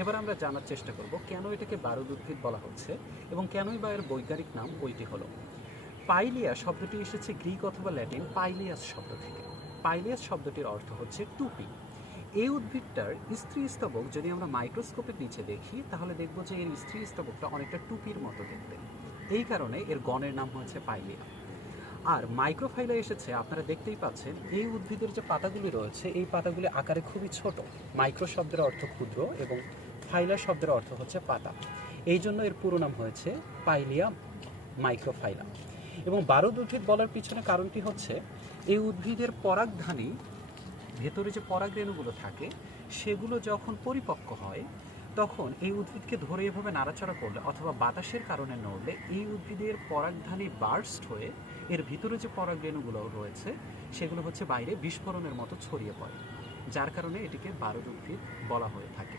এবার আমরা জানার চেষ্টা করব কেন এটাকে বারুদ উদ্ভিদ বলা হচ্ছে এবং কেনই বা এর বৈজ্ঞানিক নাম ওইটি হলো। পাইলিয়া শব্দটি এসেছে গ্রিক অথবা ল্যাটিন পাইলিয়াস শব্দ থেকে। পাইলিয়াস শব্দটির অর্থ হচ্ছে টুপি। এই উদ্ভিদটার স্ত্রী স্তবক যদি আমরা মাইক্রোস্কোপের নিচে দেখি তাহলে দেখব যে এর স্ত্রী স্তবকটা অনেকটা টুপির মতো দেখতে। এই কারণে এর গণের নাম হচ্ছে পাইলিয়া। আর মাইক্রোফাইলা এসেছে, আপনারা দেখতেই পাচ্ছেন এই উদ্ভিদের যে পাতাগুলি রয়েছে এই পাতাগুলি আকারে খুবই ছোট। মাইক্রো শব্দের অর্থ ক্ষুদ্র এবং ফাইলা শব্দের অর্থ হচ্ছে পাতা। এই জন্য এর পুরো নাম হয়েছে পাইলিয়া মাইক্রোফাইলা। এবং বারুদ উদ্ভিদ বলার পিছনে কারণটি হচ্ছে এই উদ্ভিদের পরাগধানী, ভেতরে যে পরাগরেণুগুলো থাকে সেগুলো যখন পরিপক্ক হয় তখন এই উদ্ভিদকে ধরে এভাবে নাড়াচাড়া করলে অথবা বাতাসের কারণে নড়লে এই উদ্ভিদের পরাগধানী বার্স্ট হয়ে এর ভিতরে যে পরাগরেণুগুলো রয়েছে সেগুলো হচ্ছে বাইরে বিস্ফোরণের মতো ছড়িয়ে পড়ে, যার কারণে এটিকে বারুদ উদ্ভিদ বলা হয়ে থাকে।